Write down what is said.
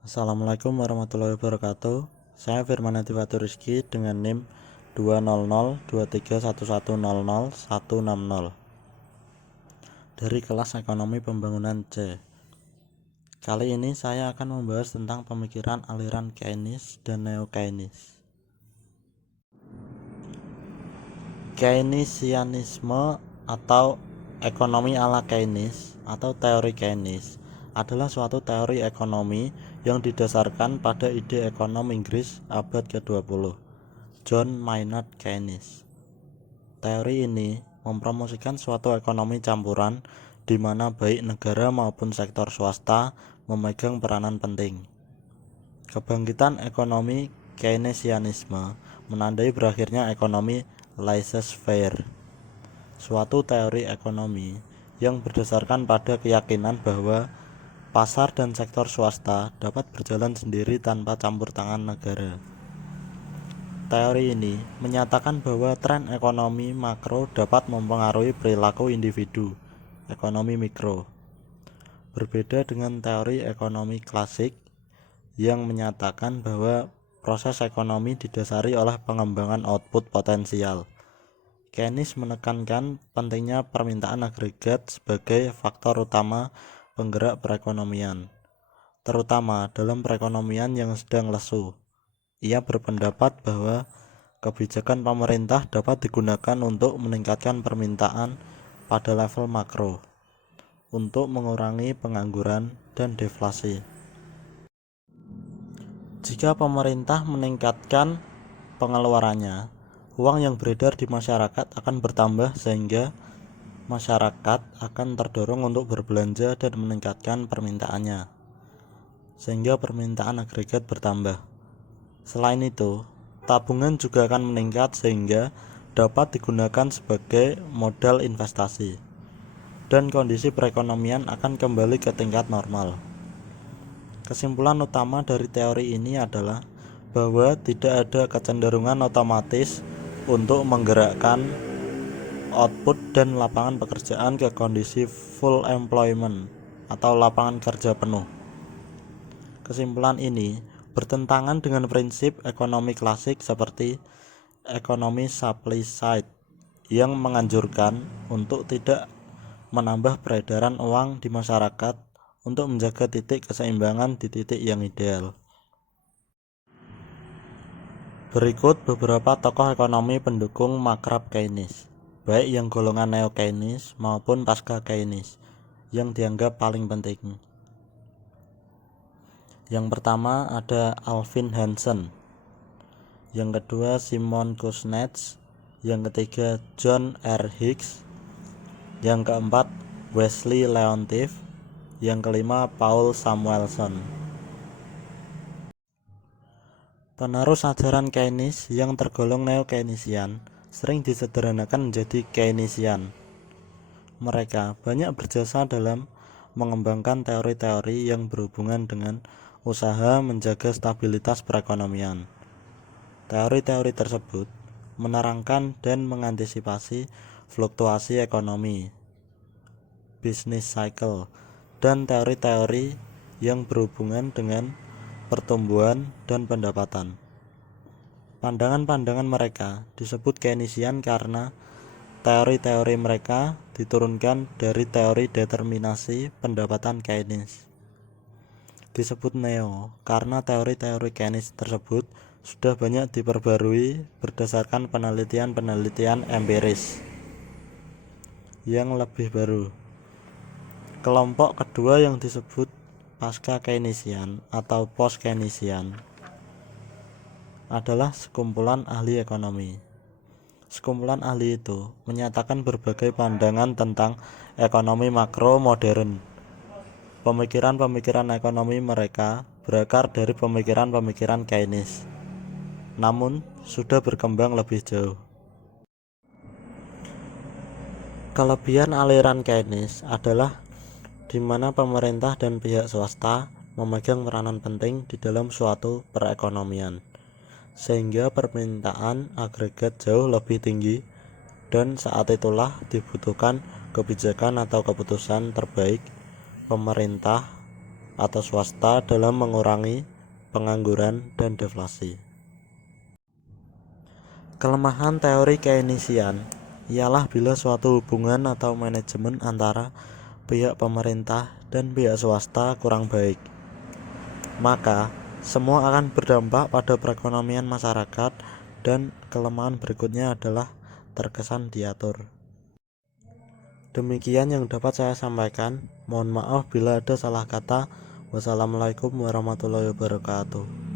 Assalamualaikum warahmatullahi wabarakatuh. Saya Firman Hadifatur Rizky dengan NIM 2002311001600 dari kelas Ekonomi Pembangunan C. Kali ini saya akan membahas tentang pemikiran aliran Keynes dan Neo-Keynes. Keynesianisme atau ekonomi ala Keynes atau teori Keynes adalah suatu teori ekonomi yang didasarkan pada ide ekonom Inggris abad ke-20, John Maynard Keynes. Teori ini mempromosikan suatu ekonomi campuran di mana baik negara maupun sektor swasta memegang peranan penting. Kebangkitan ekonomi Keynesianisme menandai berakhirnya ekonomi laissez-faire, suatu teori ekonomi yang berdasarkan pada keyakinan bahwa pasar dan sektor swasta dapat berjalan sendiri tanpa campur tangan negara. Teori ini menyatakan bahwa tren ekonomi makro dapat mempengaruhi perilaku individu, ekonomi mikro. Berbeda dengan teori ekonomi klasik yang menyatakan bahwa proses ekonomi didasari oleh pengembangan output potensial. Keynes menekankan pentingnya permintaan agregat sebagai faktor utama penggerak perekonomian, terutama dalam perekonomian yang sedang lesu. Ia berpendapat bahwa kebijakan pemerintah dapat digunakan untuk meningkatkan permintaan pada level makro, untuk mengurangi pengangguran dan deflasi. Jika pemerintah meningkatkan pengeluarannya, uang yang beredar di masyarakat akan bertambah sehingga masyarakat akan terdorong untuk berbelanja dan meningkatkan permintaannya, sehingga permintaan agregat bertambah. Selain itu, tabungan juga akan meningkat sehingga dapat digunakan sebagai modal investasi, dan kondisi perekonomian akan kembali ke tingkat normal. Kesimpulan utama dari teori ini adalah bahwa tidak ada kecenderungan otomatis untuk menggerakkan output dan lapangan pekerjaan ke kondisi full employment atau lapangan kerja penuh. Kesimpulan ini bertentangan dengan prinsip ekonomi klasik seperti ekonomi supply side yang menganjurkan untuk tidak menambah peredaran uang di masyarakat untuk menjaga titik keseimbangan di titik yang ideal. Berikut beberapa tokoh ekonomi pendukung makrab Keynes, baik yang golongan Neo-Keynes maupun pasca Keynes, yang dianggap paling penting. Yang pertama ada Alvin Hansen, yang kedua Simon Kuznets, yang ketiga John R. Hicks, yang keempat Wesley Leontief, yang kelima Paul Samuelson. Penerus ajaran Keynes yang tergolong Neo-Keynesian sering disederhanakan menjadi Keynesian. Mereka banyak berjasa dalam mengembangkan teori-teori yang berhubungan dengan usaha menjaga stabilitas perekonomian. Teori-teori tersebut menerangkan dan mengantisipasi fluktuasi ekonomi, business cycle, dan teori-teori yang berhubungan dengan pertumbuhan dan pendapatan. Pandangan-pandangan mereka disebut Keynesian karena teori-teori mereka diturunkan dari teori determinasi pendapatan Keynes. Disebut Neo karena teori-teori Keynes tersebut sudah banyak diperbarui berdasarkan penelitian-penelitian empiris yang lebih baru. Kelompok kedua yang disebut pasca Keynesian atau post Keynesian adalah sekumpulan ahli ekonomi. Sekumpulan ahli itu menyatakan berbagai pandangan tentang ekonomi makro modern. Pemikiran-pemikiran ekonomi mereka berakar dari pemikiran-pemikiran Keynes, namun sudah berkembang lebih jauh. Kelebihan aliran Keynes adalah di mana pemerintah dan pihak swasta memegang peranan penting di dalam suatu perekonomian, sehingga permintaan agregat jauh lebih tinggi, dan saat itulah dibutuhkan kebijakan atau keputusan terbaik pemerintah atau swasta dalam mengurangi pengangguran dan deflasi. Kelemahan teori Keynesian ialah bila suatu hubungan atau manajemen antara pihak pemerintah dan pihak swasta kurang baik, maka semua akan berdampak pada perekonomian masyarakat, dan kelemahan berikutnya adalah terkesan diatur. Demikian yang dapat saya sampaikan. Mohon maaf bila ada salah kata. Wassalamualaikum warahmatullahi wabarakatuh.